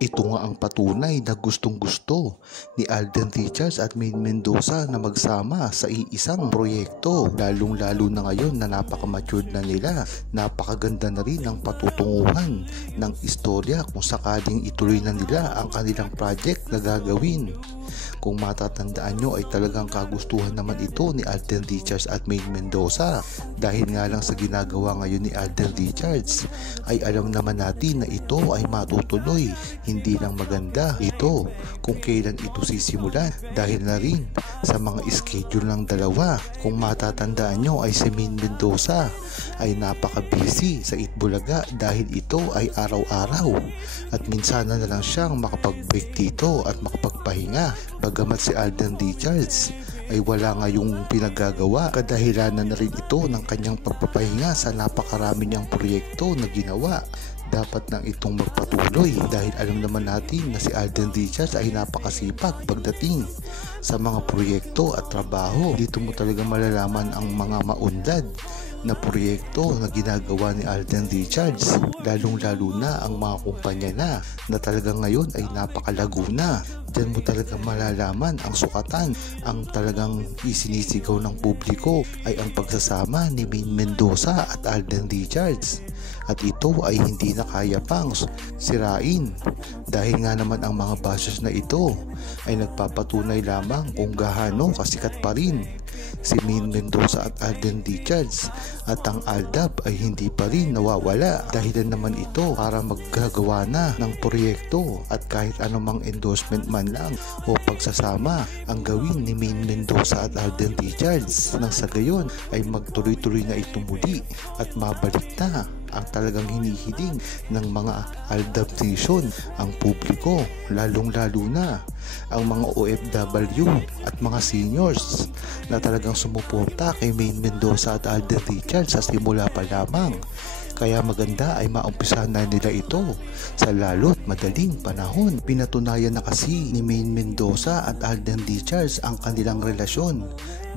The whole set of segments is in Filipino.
Ito nga ang patunay na gustong-gusto ni Alden Richards at Maine Mendoza na magsama sa iisang proyekto. Lalong-lalo na ngayon na napaka-matured na nila. Napakaganda na rin ang patutunguhan ng istorya kung sakaling ituloy na nila ang kanilang project na gagawin. Kung matatandaan nyo ay talagang kagustuhan naman ito ni Alden Richards at Maine Mendoza. Dahil nga lang sa ginagawa ngayon ni Alden Richards ay alam naman natin na ito ay matutuloy. Hindi lang maganda ito kung kailan ito sisimulan dahil na rin sa mga schedule ng dalawa. Kung matatandaan nyo ay si Maine Mendoza ay napaka-busy sa Itbulaga dahil ito ay araw-araw at minsan na lang siyang makapag-break dito at makapagpahinga. Bagamat si Alden Richards ay wala ngayong pinagagawa, kadahilanan na rin ito ng kanyang pagpapahinga sa napakarami niyang proyekto na ginawa. Dapat nang itong magpatuloy dahil alam naman natin na si Alden Richards ay napakasipag pagdating sa mga proyekto at trabaho. Dito mo talaga malalaman ang mga maunlad na proyekto na ginagawa ni Alden Richards, lalong-lalo na ang mga kumpanya na talagang ngayon ay napakalago na. Diyan mo talaga malalaman ang sukatan. Ang talagang isinisigaw ng publiko ay ang pagsasama ni Maine Mendoza at Alden Richards. At ito ay hindi na kaya pang sirain dahil nga naman ang mga bashers na ito ay nagpapatunay lamang kung gaano kasikat pa rin si Maine Mendoza at Alden Richards at ang ALDAB ay hindi pa rin nawawala. Dahilan naman ito para maggagawa na ng proyekto at kahit anumang endorsement man lang o pagsasama ang gawin ni Maine Mendoza at Alden Richards nang sa gayon ay magtuloy-tuloy na ito muli at mabalik na ang talagang hinihiling ng mga ALDAB Nation, ang publiko, lalong-lalo na ang mga OFW at mga seniors na talagang sumuporta kay Maine Mendoza at Alden Richards sa simula pa lamang. Kaya maganda ay maumpisahan na nila ito sa lalo't madaling panahon. Pinatunayan na kasi ni Maine Mendoza at Alden Richards ang kanilang relasyon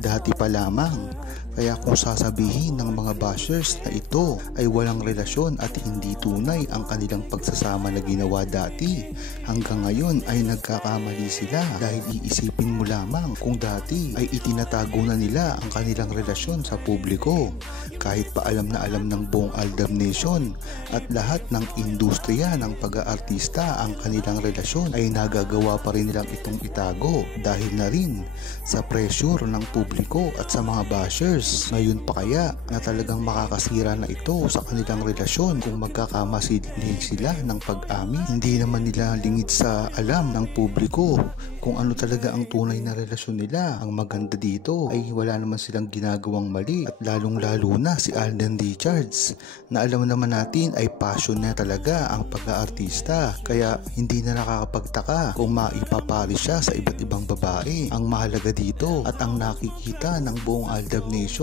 dati pa lamang. Kaya kung sasabihin ng mga bashers na ito ay walang relasyon at hindi tunay ang kanilang pagsasama na ginawa dati, hanggang ngayon ay nagkakamali sila dahil iisipin mo lamang kung dati ay itinatago na nila ang kanilang relasyon sa publiko. Kahit pa alam na alam ng buong ALDAB Nation at lahat ng industriya ng pag-aartista ang kanilang relasyon ay nagagawa pa rin nilang itong itago dahil na rin sa pressure ng publiko at sa mga bashers. Ngayon pa kaya na talagang makakasira na ito sa kanilang relasyon kung magkakamasilig sila ng pag-amin. Hindi naman nila lingid sa alam ng publiko kung ano talaga ang tunay na relasyon nila. Ang maganda dito ay wala naman silang ginagawang mali at lalong-lalo na si Alden Richards na alam naman natin ay passion na talaga ang pag-aartista. Kaya hindi na nakakapagtaka kung maipapari siya sa iba't ibang babae. Ang mahalaga dito at ang nakikita ng buong ALDAB Nation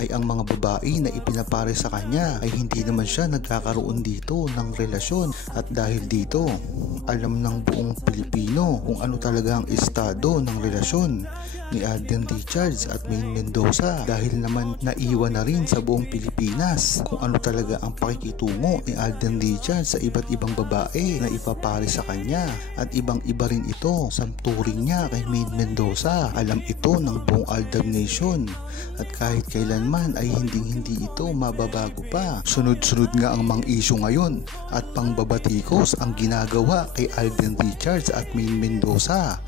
ay ang mga babae na ipinapare sa kanya ay hindi naman siya nagkakaroon dito ng relasyon. At dahil dito alam ng buong Pilipino kung ano talaga ang estado ng relasyon ni Alden Richards at Maine Mendoza dahil naman naiwan na rin sa buong Pilipinas kung ano talaga ang pakikitungo ni Alden Richards sa iba't ibang babae na ipapare sa kanya at ibang iba rin ito sa turing niya kay Maine Mendoza. Alam ito ng buong ALDAB Nation at kahit kailanman ay hindi ito mababago pa. Sunod-sunod nga ang mga issue ngayon at pangbabatikos ang ginagawa kay Alden Richards at Maine Mendoza.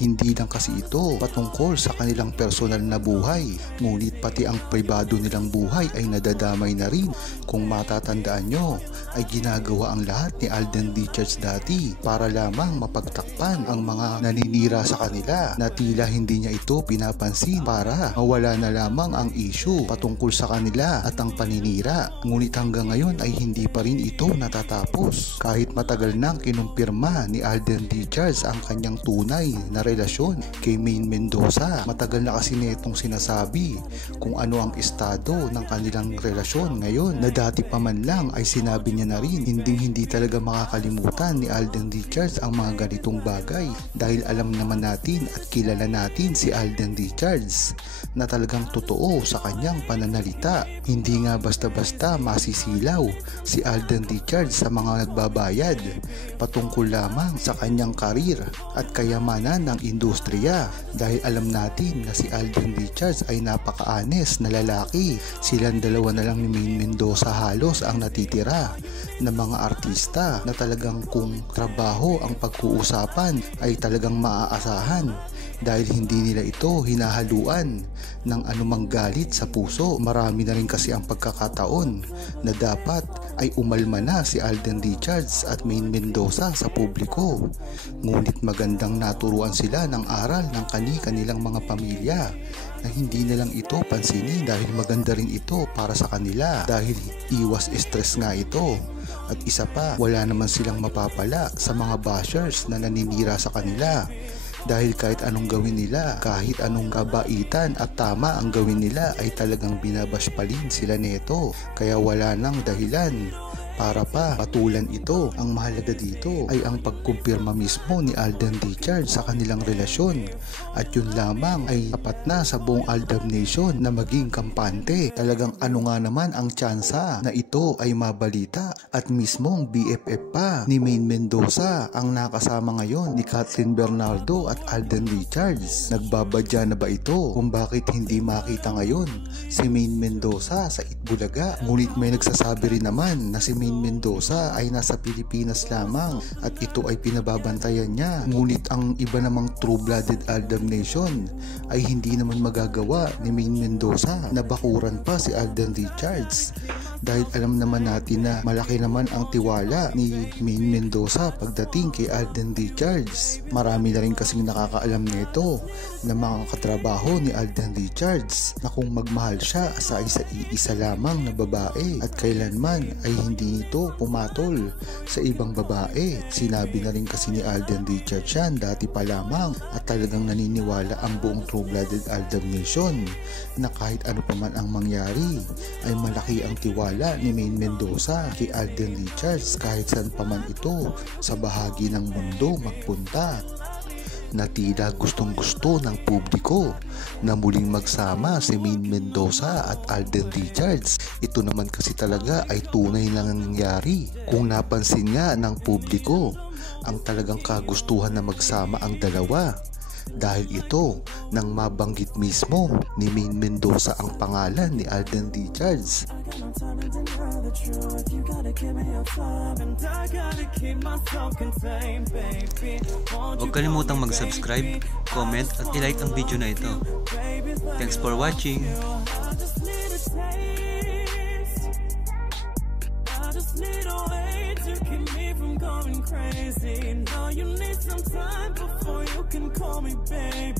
Hindi lang kasi ito patungkol sa kanilang personal na buhay, ngunit pati ang pribado nilang buhay ay nadadamay na rin. Kung matatandaan nyo, ay ginagawa ang lahat ni Alden Richards dati para lamang mapagtakpan ang mga naninira sa kanila na tila hindi niya ito pinapansin para mawala na lamang ang issue patungkol sa kanila at ang paninira. Ngunit hanggang ngayon ay hindi pa rin ito natatapos. Kahit matagal nang kinumpirma ni Alden Richards ang kanyang tunay na relasyon kay Maine Mendoza. Matagal na kasi netong sinasabi kung ano ang estado ng kanilang relasyon ngayon, na dati pa man lang ay sinabi niya na rin hindi talaga makakalimutan ni Alden Richards ang mga ganitong bagay, dahil alam naman natin at kilala natin si Alden Richards na talagang totoo sa kanyang pananalita. Hindi nga basta-basta masisilaw si Alden Richards sa mga nagbabayad patungkol lamang sa kanyang karir at kayamanan ng industriya, dahil alam natin na si Alden Richards ay napaka-honest na lalaki. Silang dalawa na lang ni Maine Mendoza halos ang natitira na mga artista na talagang kung trabaho ang pag-uusapan ay talagang maaasahan, dahil hindi nila ito hinahaluan ng anumang galit sa puso. Marami na rin kasi ang pagkakataon na dapat ay umalma na si Alden Richards at Maine Mendoza sa publiko, ngunit magandang naturuan sila ng aral ng kanilang mga pamilya na hindi na lang ito pansinin, dahil maganda rin ito para sa kanila, dahil iwas stress nga ito. At isa pa, wala naman silang mapapala sa mga bashers na naninira sa kanila, dahil kahit anong gawin nila, kahit anong kabaitan at tama ang gawin nila, ay talagang binabash pa rin sila neto. Kaya wala nang dahilan para pa patulan ito. Ang mahalaga dito ay ang pagkumpirma mismo ni Alden Richards sa kanilang relasyon, at yun lamang ay tapat na sa buong Aldab Nation na maging kampante. Talagang ano nga naman ang tsansa na ito ay mabalita at mismong BFF pa ni Maine Mendoza ang nakasama ngayon ni Catherine Bernardo at Alden Richards. Nagbabadya na ba ito kung bakit hindi makita ngayon si Maine Mendoza sa Itbulaga? Ngunit may nagsasabi rin naman na si Maine Mendoza ay nasa Pilipinas lamang at ito ay pinababantayan niya. Ngunit ang iba namang true-blooded Aldab Nation ay hindi naman magagawa ni Maine Mendoza na bakuran pa si Alden Richards, dahil alam naman natin na malaki naman ang tiwala ni Maine Mendoza pagdating kay Alden Richards. Marami na rin kasing nakakaalam nito na mga katrabaho ni Alden Richards na kung magmahal siya sa isa lamang na babae at kailanman ay hindi nito pumatol sa ibang babae. Sinabi na rin kasi ni Alden Richards yan dati pa lamang, at talagang naniniwala ang buong true-blooded Aldab Nation na kahit ano pa man ang mangyari ay malaki ang tiwala ni Maine Mendoza kay Alden Richards kahit saan pa man ito sa bahagi ng mundo magpunta. Na tila gustong-gusto ng publiko na muling magsama si Maine Mendoza at Alden Richards. Ito naman kasi talaga ay tunay lang nangyari. Kung napansin nga ng publiko ang talagang kagustuhan na magsama ang dalawa, dahil ito nang mabanggit mismo ni Maine Mendoza ang pangalan ni Alden Richards. Huwag kalimutang mag-subscribe, comment at i-like ang video na ito. Thanks for watching! Crazy. Now you need some time before you can call me baby.